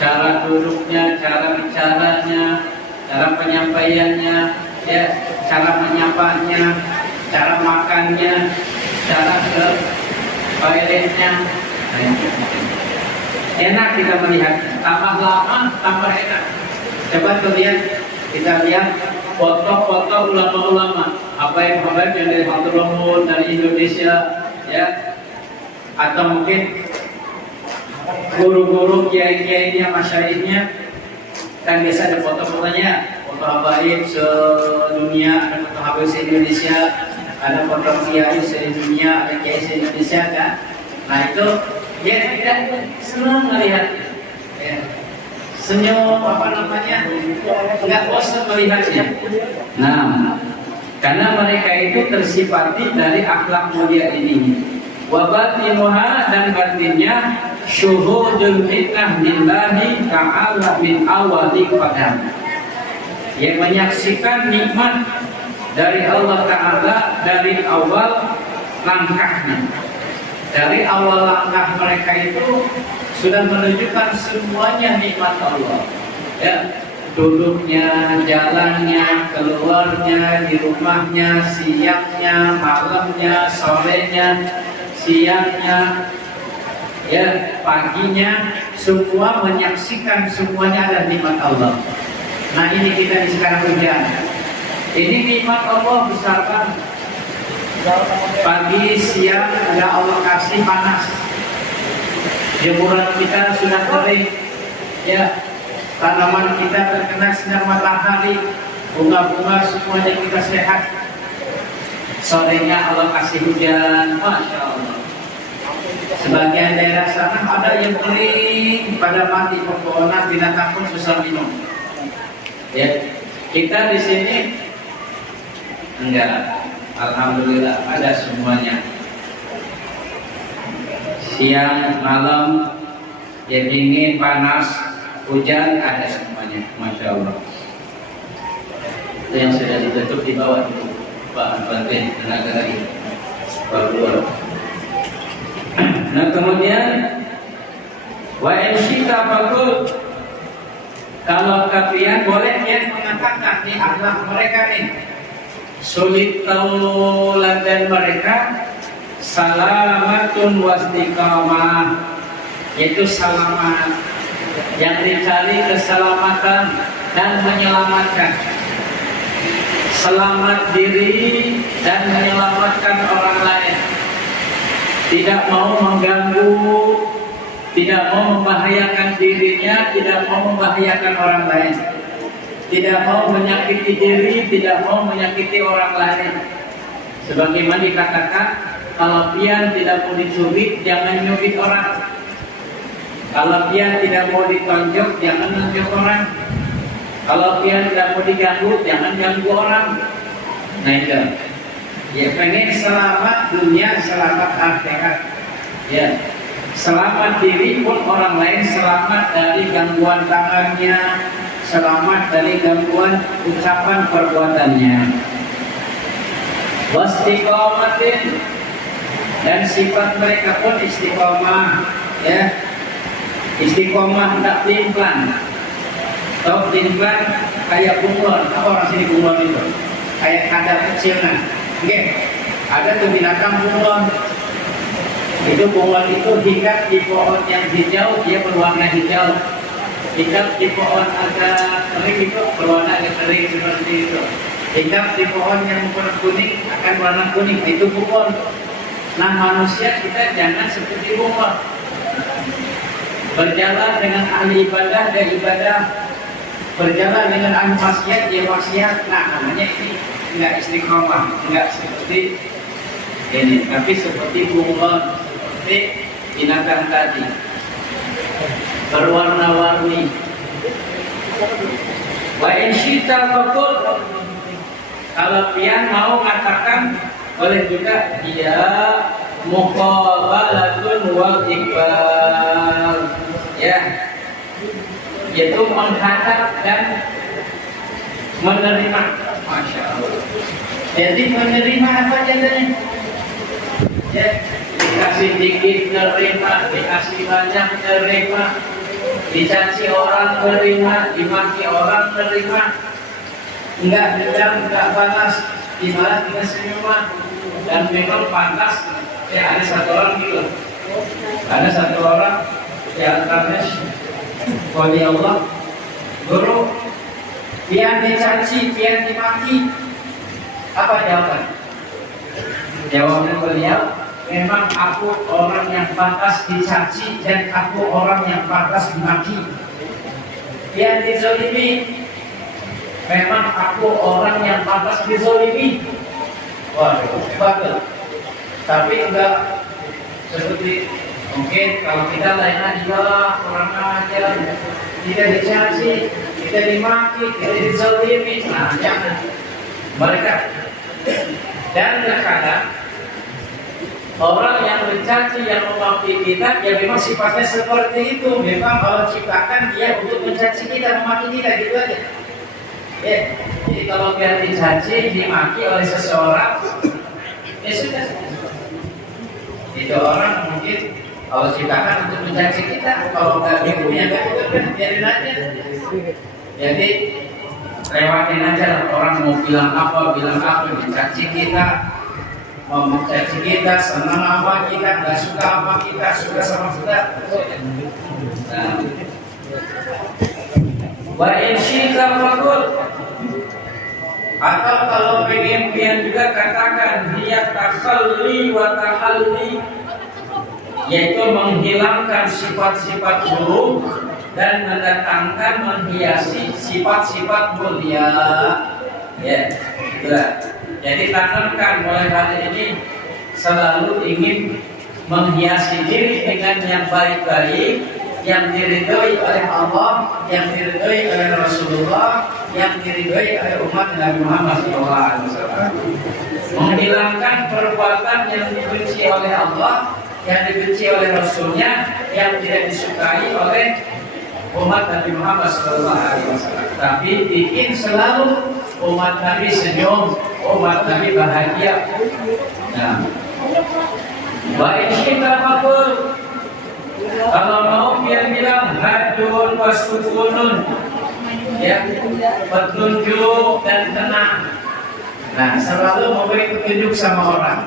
cara duduknya, cara bicaranya, cara penyampaiannya, ya, cara menyapanya, cara makannya, cara ke toiletnya. Enak kita melihat, tambah lama tambah enak. Coba kita lihat foto-foto ulama-ulama, habaib yang dari Hadramut, dari Indonesia, ya, atau mungkin guru-guru, kiai-kiainya, masyaikhnya, kan biasa ada foto-fotonya, foto habaib sedunia, ada foto habaib se-Indonesia, ada foto kiai se-dunia, ada kiai se-Indonesia, kan? Nah itu ya tidak senang melihat, ya. Senyum nggak bosan melihatnya. Nah, karena mereka itu tersifati dari akhlak mulia ini. Wabatinuha, dan batinnya syuhudul fitnah lillahi ta'ala min awali qadam, yang menyaksikan nikmat dari Allah Ta'ala dari awal langkahnya. Dari awal langkah mereka itu sudah menunjukkan semuanya nikmat Allah, ya, duduknya, jalannya, keluarnya, di rumahnya, siangnya, malamnya, sorenya, siangnya, ya, paginya, semua menyaksikan semuanya ada nikmat Allah. Nah ini kita di sekarang hujan, ini nikmat Allah besar banget. Pagi, siang, ada Allah kasih panas, jemuran kita sudah kering, ya, tanaman kita terkena sinar matahari, bunga-bunga semuanya kita sehat. Sorenya Allah kasih hujan, Masya Allah. Sebagian daerah sana ada yang kering, pada mati pepohonan, binatang pun susah minum. Ya, kita di sini enggak, alhamdulillah ada semuanya. Siang, malam, ya dingin, panas, hujan, ada semuanya, Masya Allah. Itu yang sudah ditutup di bawah itu, bahan batin tenaga lagi, baru. Nah kemudian wa insyita fakul, kalau kalian boleh ya mengatakan di akhlak mereka nih, sulit tauladan mereka salamatun wastiqamah, yaitu selamat, yang dicari keselamatan dan menyelamatkan, selamat diri dan menyelamatkan orang lain, tidak mau mengganggu, tidak mau membahayakan dirinya, tidak mau membahayakan orang lain, tidak mau menyakiti diri, tidak mau menyakiti orang lain. Sebagaimana dikatakan, kalau pian tidak mau dicubit, jangan nyubit orang. Kalau pian tidak mau ditonjok, jangan nonjok orang. Kalau pian tidak mau diganggu, jangan ganggu orang. Nah itu, ya, pengen selamat dunia, selamat akhirat, ya, selamat diri pun orang lain selamat dari gangguan tangannya, selamat dari gangguan ucapan perbuatannya. Wastiqomatin, dan sifat mereka pun istiqomah, ya, istiqomah tidak timplan. Tahu timplan kayak bunglon, apa orang sini bunglon itu? Kayak kadal kecil, nah, oke, ada tuh binatang bunglon. Itu bunglon itu hinggap di pohon yang hijau, dia berwarna hijau. Hinggap di pohon agak kering itu berwarna agak kering seperti itu. Hinggap di pohon yang berwarna kuning akan warna kuning, itu bunglon. Nah manusia kita jangan seperti bunglon. Berjalan dengan ahli ibadah, dia ibadah. Berjalan dengan ahli maksiat, dia maksiat. Nah namanya ini enggak istiqomah, enggak seperti ini, tapi seperti bunglon, seperti binatang tadi, berwarna-warni. Wa in syita faqul, kalau pian mau katakan boleh juga, dia muqabalatun wal iqbal, ya, yaitu menghadap dan menerima. Masya Allah. Jadi menerima apa jadinya? Ya, dikasih dikit nerima, dikasih banyak nerima, dicaci orang nerima, dimaki orang nerima, enggak dendam, enggak balas, dibalas dengan senyuman. Dan memang pantas, ya, ada satu orang gitu, ada satu orang yang antaranya wali Allah, guru, pian dicaci, pian dimaki, apa jawaban? Jawaban beliau, memang aku orang yang pantas dicaci dan aku orang yang pantas dimaki. Pian dizolimi, memang aku orang yang pantas dizolimi. Waduh, bagus. Tapi enggak Seperti mungkin kalau kita lain aja, orang aja, kita dicaci, kita dimaki, kita dizalimi, nah jangan. Mereka dan terkadang orang yang mencaci, yang memaki kita, ya memang sifatnya seperti itu. Memang Allah ciptakan dia untuk mencaci kita, memaki kita, gitu aja. Ya, jadi kalau dia dicaci, dimaki oleh seseorang, ya sudah. Itu orang mungkin Allah ciptakan untuk mencaci kita. Kalau nggak punya nggak itu kan biarin aja. Jadi lewatin aja lah. Orang mau bilang apa, mencaci kita, mau mencaci kita, senang apa kita, nggak suka apa kita, suka sama kita. Wa in syika faqul. Atau kalau pengen juga katakan dia takhalli wa tahalli, yaitu menghilangkan sifat-sifat buruk dan mendatangkan menghiasi sifat-sifat mulia. Ya, itulah. Jadi tanamkan mulai hari ini selalu ingin menghiasi diri dengan yang baik-baik, yang diridhoi oleh Allah, yang diridhoi oleh Rasulullah, yang diridhoi oleh umat Nabi Muhammad SAW. Menghilangkan perbuatan yang dibenci oleh Allah, yang dibenci oleh Rasulnya, yang tidak disukai oleh umat Nabi Muhammad SAW. Tapi bikin selalu umat Nabi senyum, umat Nabi bahagia. Nah, baik kita makul. Kalau mau dia bilang hadun wasukunun, ya, petunjuk dan tenang. Nah, selalu memberi petunjuk sama orang,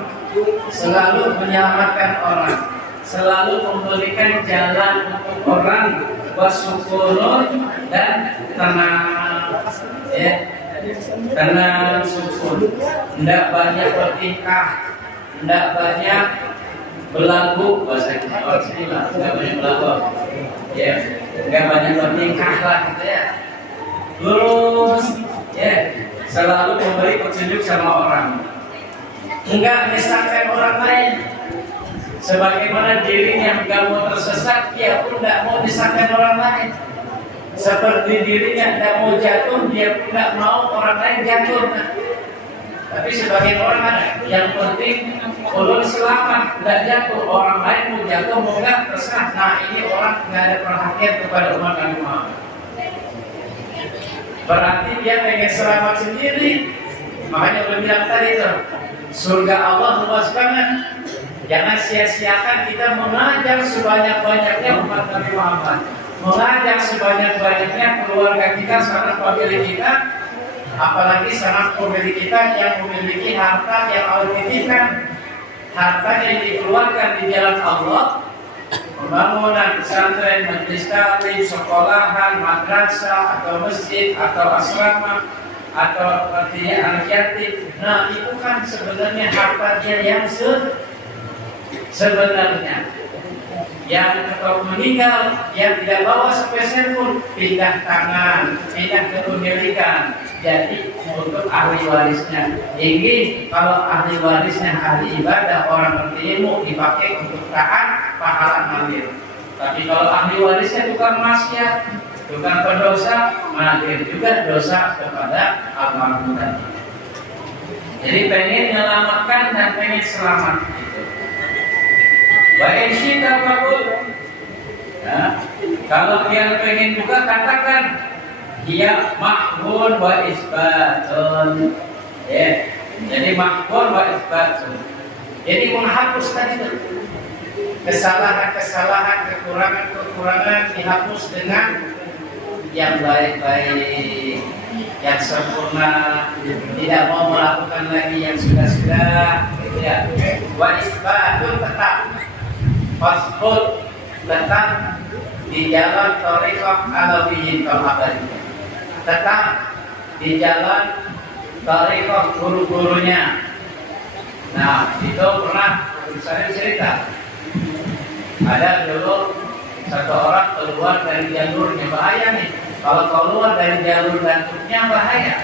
selalu menyelamatkan orang, selalu memberikan jalan untuk orang, wasukunun dan tenang, ya, tenang sukun. Tidak banyak bertingkah, tidak banyak berlagu, bahasa kita sini lah, nggak banyak berlagu, ya, nggak banyak bertingkah lah, gitu ya. Lurus, ya, selalu memberi petunjuk sama orang, enggak menyesatkan orang lain. Sebagaimana dirinya nggak mau tersesat, dia pun nggak mau menyesatkan orang lain. Seperti dirinya nggak mau jatuh, dia pun nggak mau orang lain jatuh. Tapi sebagian orang ada yang penting ulun selamat, nggak jatuh, orang lain mau jatuh mau nggak terserah. Nah, ini orang nggak ada perhatian kepada umat Nabi Muhammad. Berarti dia pengen selamat sendiri. Makanya udah bilang tadi itu, surga Allah luas banget. Jangan sia-siakan kita mengajar sebanyak-banyaknya umat Nabi Muhammad, mengajar sebanyak-banyaknya keluarga kita, sanak famili kita, apalagi sanak famili kita yang memiliki harta yang Allah titipkan, harta yang dikeluarkan di jalan Allah, pembangunan pesantren, majelis taklim, sekolahan, madrasah atau masjid atau asrama atau artinya anak yatim. Nah, itu kan sebenarnya harta dia yang sebenarnya. Yang kalau meninggal, yang tidak bawa sepeser pun, pindah tangan, pindah kepemilikan. Jadi untuk ahli warisnya. Ini kalau ahli warisnya ahli ibadah, orang berilmu, dipakai untuk taat, pahala ngalir. Tapi kalau ahli warisnya tukang maksiat, tukang pendosa, ngalir juga dosa kepada almarhum tadi. Jadi pengen menyelamatkan dan pengen selamat. Baik syita fakul. Ya, kalau dia pengen juga katakan dia mahfun wa isbatun. Ya, jadi mahfun wa isbatun. Jadi menghapus tadi itu kesalahan-kesalahan, kekurangan-kekurangan dihapus dengan yang baik-baik, yang sempurna, tidak mau melakukan lagi yang sudah-sudah. Ya, wa isbatun tetap. Fasbut tetap di jalan thariqah alawiyin al-abadi, tetap di jalan thariqah guru-gurunya. Nah, itu pernah saya cerita, ada dulu satu orang keluar dari jalurnya, bahaya nih. Kalau keluar dari jalur dantuknya bahaya.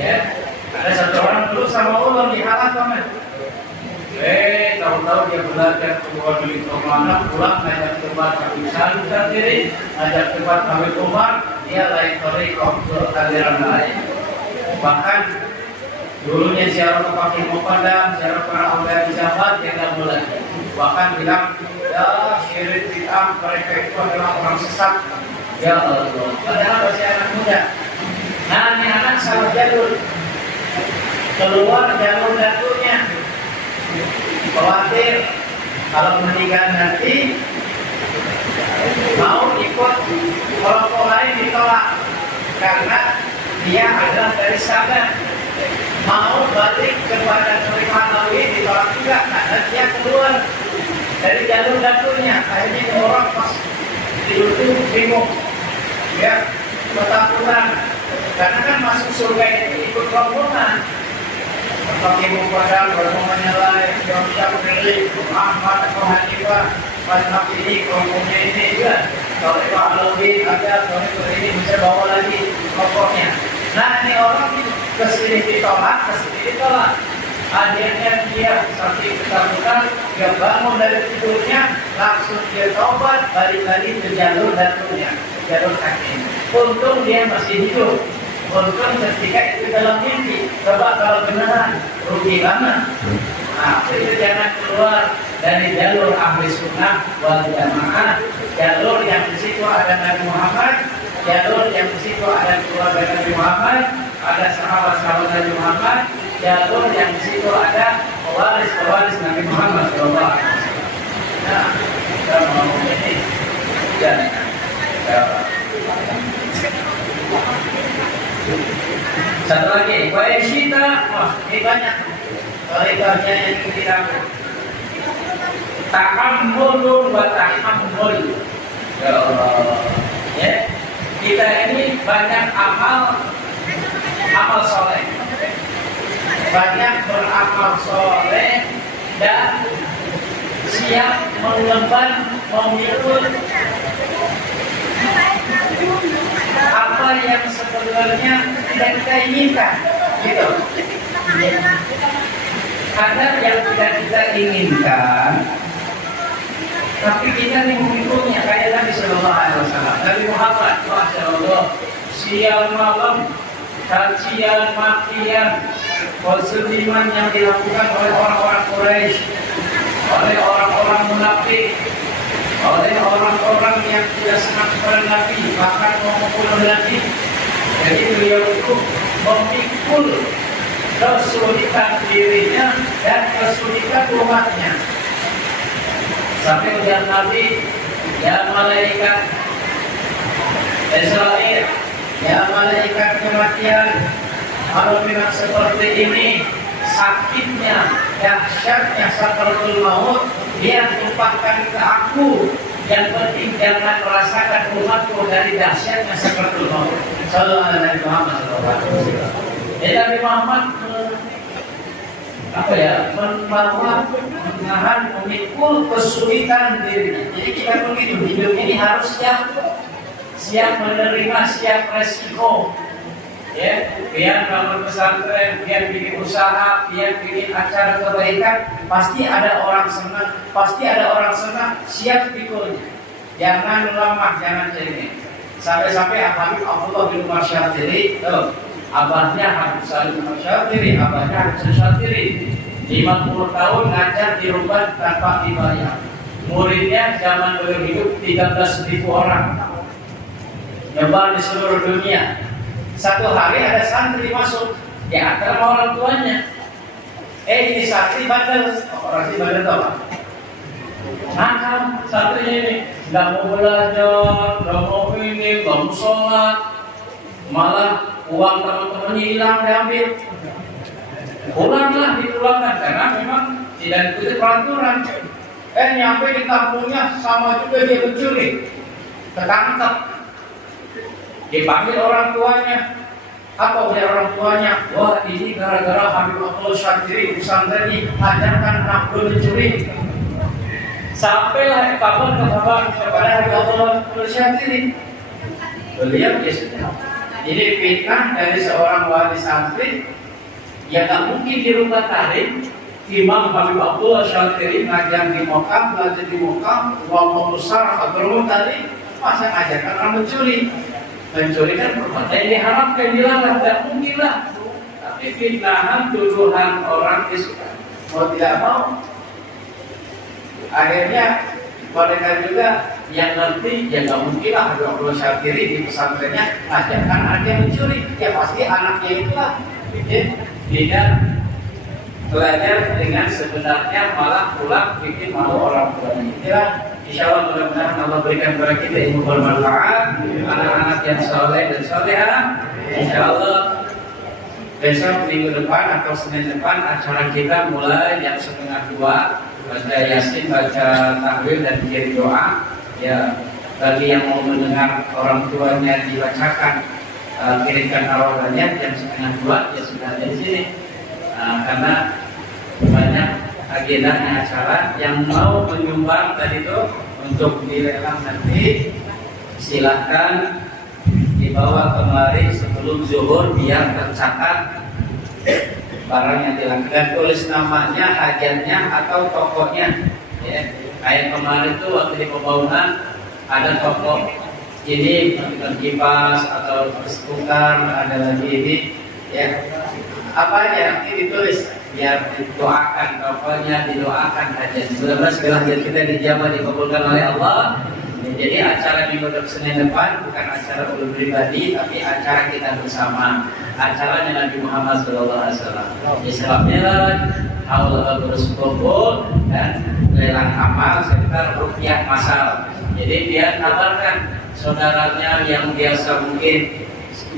Ya, ada satu orang dulu sama ulun di halaman. Tahu-tahu dia belajar keluar dari kemana, pulang ngajak tempat Habib Salim sendiri, ngajak tempat Habib Umar, dia lain torikoh ke aliran lain. Bahkan dulunya ziarah ke Pakir Muqaddam, ziarah para ulama jabat, dia nggak mulai. Bahkan bilang, ya syirik bid'ah, mereka itu adalah orang sesat. Ya Allah, padahal masih anak muda. Nah, ini anak salah jalur, keluar jalur datunya. Khawatir kalau meninggal nanti mau ikut kelompok lain ditolak karena dia adalah dari sana. Mau balik kepada Syekh Halawi ditolak juga karena dia keluar dari jalur dapurnya. Akhirnya orang pas itu bingung, ya ketakutan karena kan masuk surga itu ikut rombongan. Pakai mumpadal, rombongannya lain, Imam Syafi'i, Ahmad, Abu Hanifah, mazhab ini, kelompoknya ini juga. Kalau Imam Halawi ada, kalau ini bisa bawa lagi kelompoknya. Nah, ini orang kesini ditolak, kesini ditolak. Akhirnya dia saking ketakutan, dia bangun dari tidurnya, langsung dia taubat, balik lagi ke jalur datunya, jalur kaki. Untung dia masih hidup. Untung ketika itu dalam mimpi. Coba kalau beneran, rugi banget. Nah, itu jangan keluar dari jalur ahli sunnah wal jamaah, jalur yang di situ ada Nabi Muhammad, jalur yang di situ ada keluarga Nabi Muhammad, ada sahabat-sahabat Nabi Muhammad, jalur yang di situ ada pewaris Nabi Muhammad SAW. Nah, kita mau ini dan satu lagi, Waishita, wah ini banyak. Kaitannya yang kita tahammul wa tahammul. Ya Allah. Ya. Kita ini banyak amal soleh. Banyak beramal soleh dan siap mengemban memikul apa yang sebenarnya tidak kita inginkan, gitu. Ada yang tidak kita inginkan, tapi kita nih memikulnya kayak Nabi Sallallahu Alaihi Wasallam. Nabi Muhammad, masya Allah, siang malam, cacian, makian, kezaliman yang dilakukan oleh orang-orang Quraisy, oleh orang-orang munafik, oleh orang-orang yang tidak senang kepada Nabi, bahkan memukul Nabi. Jadi beliau itu memikul kesulitan dirinya dan kesulitan umatnya. Sampai ujar Nabi, ya malaikat Israel, ya malaikat kematian, kalau memang seperti ini sakitnya, dahsyatnya sakaratul maut, dia tumpahkan ke aku. Yang penting jangan merasakan umatku dari dahsyatnya sakaratul maut. Sallallahu alaihi wasallam. Nabi Muhammad menahan, memikul kesulitan dirinya. Jadi kita begitu, hidup ini harus siap menerima, siap resiko. Ya, biar bangun pesantren, biar bikin usaha, biar bikin acara kebaikan, pasti ada orang senang, siap pikulnya. Jangan lemah, jangan ini. Sampai-sampai Habib Abdullah bin Umar Syatiri, abahnya Habib Salim Syatiri, abahnya Habib Syatiri, 50 tahun ngajar di rumah tanpa dibayar. Muridnya zaman beliau hidup 13.000 orang, nyebar di seluruh dunia. Satu hari ada santri masuk, di antara orang tuanya. Ini santri bandel, orang santri bandel apa? Nakal santrinya ini, nggak mau belajar, nggak mau ini, nggak mau sholat, malah uang teman-temannya hilang diambil. Pulanglah dipulangkan karena memang tidak ikuti peraturan. Nyampe di kampungnya sama juga dia mencuri, ketangkep, dipanggil orang tuanya. Apa ujar orang tuanya? Wah, ini gara-gara Habib Abdul Syatiri pesantren ini ajarkan anak mencuri. Sampailah kabar kepada Habib Abdul Syatiri. Beliau sudah. Ini fitnah dari seorang wali santri yang tak mungkin dirubah tarik Imam Habib Abdullah Syatiri ngajar di Mekah, belajar di Mekah, walaupun besar atau tadi masa ngajarkan orang mencuri. Mencuri kan perbuatan yang diharapkan, dilarang, tidak mungkin lah. Tapi fitnahan, tuduhan orang disuka. Mau tidak mau, akhirnya mereka juga yang ngerti, ya nggak mungkin lah Habib Abdullah Syatiri di pesantrennya ngajarkan anak yang mencuri. Ya pasti anaknya itulah. Ya, tidak belajar dengan sebenarnya malah pulang bikin malu orang tuanya. Itulah insya Allah mudah-mudahan Allah berikan kepada kita ilmu bermanfaat, anak-anak yang soleh dan solehah. Insya Allah besok minggu depan atau Senin depan acara kita mulai jam 1:30, baca Yasin, baca tahlil dan kirim doa. Ya bagi yang mau mendengar orang tuanya dibacakan, kirimkan awalannya jam 1:30 ya sudah ada di sini. Karena banyak agendanya acara yang mau menyumbang tadi itu untuk dilelang nanti silahkan dibawa kemari sebelum zuhur biar tercatat barang yang dilakukan, tulis namanya, hajatnya atau tokonya. Ya, kayak kemarin itu waktu di pembangunan ada toko ini kipas atau skuter, ada lagi ini ya. Apa aja nanti ditulis biar didoakan tokonya, didoakan hajat. Mudah-mudahan segala hajat kita dijabah, dikabulkan oleh Allah. Jadi acara minggu Senin depan bukan acara ulul pribadi, tapi acara kita bersama. Acaranya Nabi Muhammad SAW. Islamnya haul bersyukur dan lelang amal serta rupiah masal. Jadi dia kabarkan saudaranya yang biasa mungkin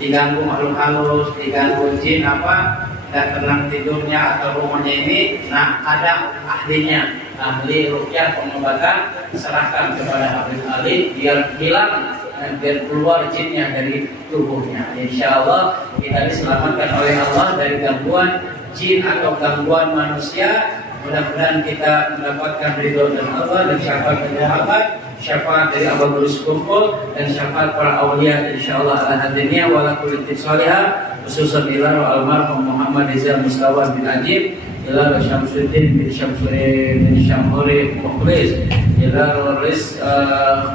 diganggu makhluk halus, diganggu jin apa, dan tenang tidurnya atau rumahnya ini, nah ada ahlinya, ahli ruqyah pengobatan, serahkan kepada Habib Ali biar hilang dan biar keluar jinnya dari tubuhnya. Insya Allah kita diselamatkan oleh Allah dari gangguan jin atau gangguan manusia. Mudah-mudahan kita mendapatkan ridho dari Allah dan syafaat dari Muhammad, syafaat dari Abu Bakar Kumpul dan syafaat para awliya insyaallah ala hadiniya wa la kulli salihah, khususan ila almarhum Muhammad Rizal Mustawa bin Ajib, ila Syamsuddin bin Syamsuddin bin Syamhuri Mukhlis, ila Riz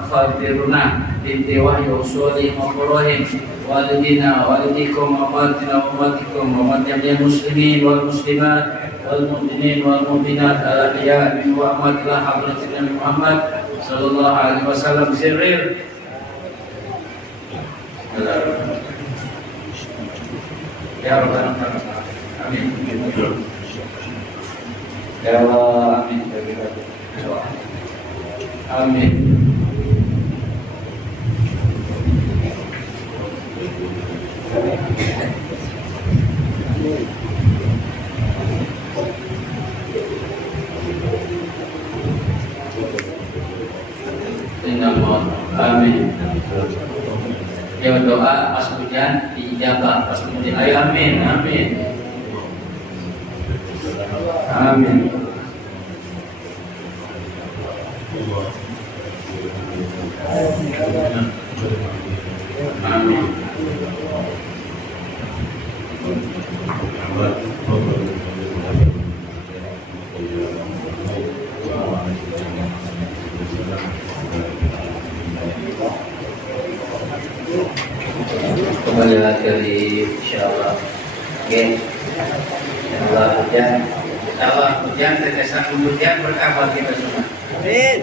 Khadiruna binti Wahyu Usuli Mafurohim, walidina walidikum amatina umatikum umatnya muslimin wal muslimat wal mu'minin wal mu'minat al-ahya min wa amatilah hadratina Muhammad sallallahu alaihi wasallam sirrir. Ya Rabbal alamin. Amin. Ya Allah, amin. Amin. Amin. Ya doa pas hujan diijabah, pas kemudian ayo amin, amin. Amin. Amin. Kembali lagi insyaallah. Oke. Insyaallah hujan. Insyaallah hujan, tetesan hujan berkah bagi kita semua. Amin.